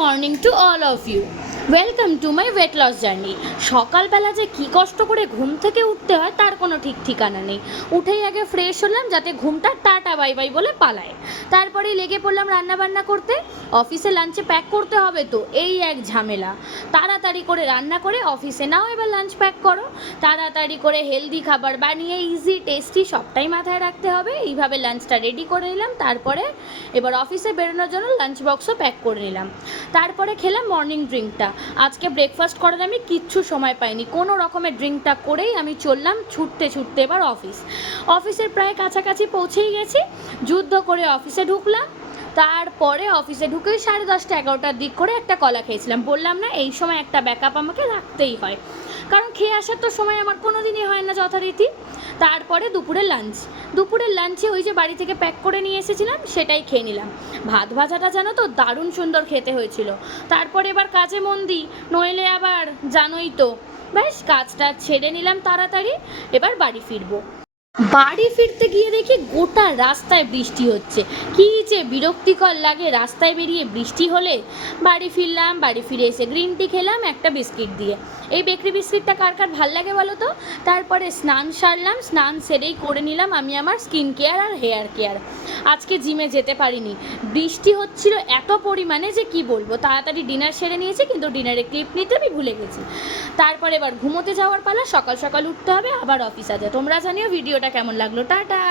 Morning to all of you, welcome to my weight loss journey. সকালবেলা যে কী কষ্ট করে ঘুম থেকে উঠতে হয় তার কোনো ঠিক ঠিকানা নেই। উঠেই আগে ফ্রেশ হলাম যাতে ঘুমটা টাটা বাই বাই বলে পালায়। তারপরে লেগে পড়লাম রান্নাবান্না করতে। অফিসে লাঞ্চে প্যাক করতে হবে তো এই এক ঝামেলা। তাড়াতাড়ি করে রান্না করে অফিসে নাও এবার লাঞ্চ প্যাক করো। তাড়াতাড়ি করে হেলদি খাবার বানিয়ে ইজি টেস্টি সবটাই মাথায় রাখতে হবে। এইভাবে লাঞ্চটা রেডি করে নিলাম। তারপরে এবার অফিসে বেরোনোর জন্য লাঞ্চ বক্সও প্যাক করে নিলাম। তারপরে খেলাম মর্নিং ড্রিঙ্কটা। আজকে ব্রেকফাস্ট করার আমি কিচ্ছু সময় পাইনি, কোনো রকমের ড্রিঙ্কটা করেই আমি চললাম ছুটতে ছুটতে এবার অফিসের প্রায় কাছাকাছি পৌঁছেই গেছি। যুদ্ধ করে অফিসে ঢুকলাম। তারপরে অফিসে ঢুকেই 10:30 11টার দিক করে একটা কলা খেয়েছিলাম। বললাম না এই সময় একটা ব্যাকআপ আমাকে রাখতেই হয়, কারণ খেয়ে আসার তো সময় আমার কোনো দিনই হয় না যথারীতি। তারপরে দুপুরের লাঞ্চে ওই যে বাড়ি থেকে প্যাক করে নিয়ে এসেছিলাম সেটাই খেয়ে নিলাম। ভাত ভাজাটা জানো তো দারুণ সুন্দর খেতে হয়েছিল। তারপরে এবার কাজে মন দিই, নইলে আবার জানোই তো। ব্যাস কাজটা ছেড়ে নিলাম তাড়াতাড়ি, এবার বাড়ি ফিরতে গিয়ে দেখি গোটা রাস্তায় বৃষ্টি হচ্ছে। কী যে বিরক্তিকর লাগে রাস্তায় বেরিয়ে বৃষ্টি হলে। বাড়ি ফিরলাম, বাড়ি ফিরে এসে গ্রিন টি খেলাম একটা বিস্কিট দিয়ে। এই বেকরি বিস্কিটটা কার কার ভাল লাগে বলো তো। তারপরে স্নান সারলাম, স্নান সেরেই করে নিলাম আমি আমার স্কিন কেয়ার আর হেয়ার কেয়ার। আজকে জিমে যেতে পারিনি, বৃষ্টি হচ্ছিল এত পরিমাণে যে কি বলবো। তাড়াতাড়ি ডিনার সেরে নিয়েছি, কিন্তু ডিনারে ক্লিপ নিতে আমি ভুলে গেছি। তারপরে এবার ঘুমোতে যাওয়ার পালা, সকাল সকাল উঠতে হবে, আবার অফিস আছে। তোমরা জানিও ভিডিওটা কেমন লাগলো। টাটা।